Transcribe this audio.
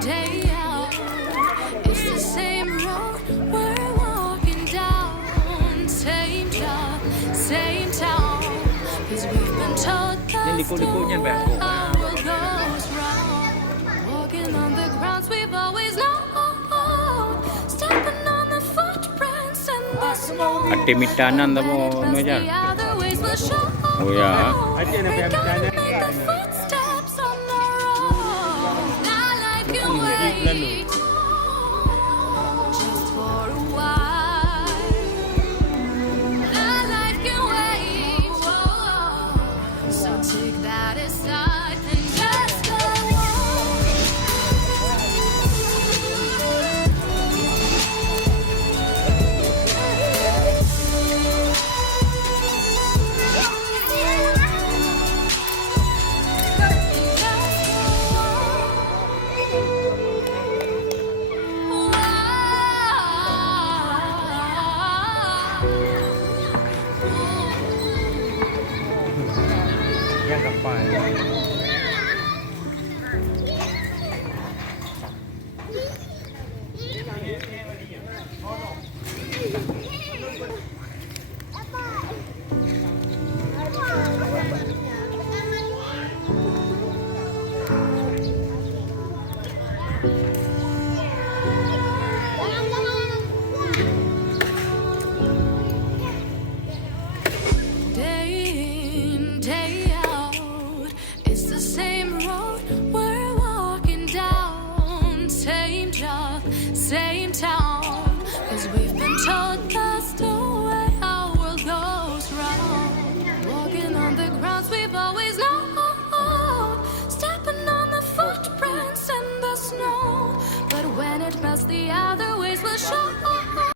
Day out, it's the same road we're walking down. Same job, same town. 'Cause we've been told the story how it goes round. Walking on the grounds we've always known. Stepping on the footprints in the snow. Attimittanan And mo when it no bends, dyan. the other ways will show. Kuya. We gotta make the footsteps on our own. Now life can wait just for a while. Now life can wait. So take that aside and just go on. Yan ka pa. Day in, day out, it's the same road we're walking down. Same job, same town. 'Cause we've been told that's the way our world goes round. Walking on the grounds we've always known. Stepping on the footprints in the snow. But when it melts, the other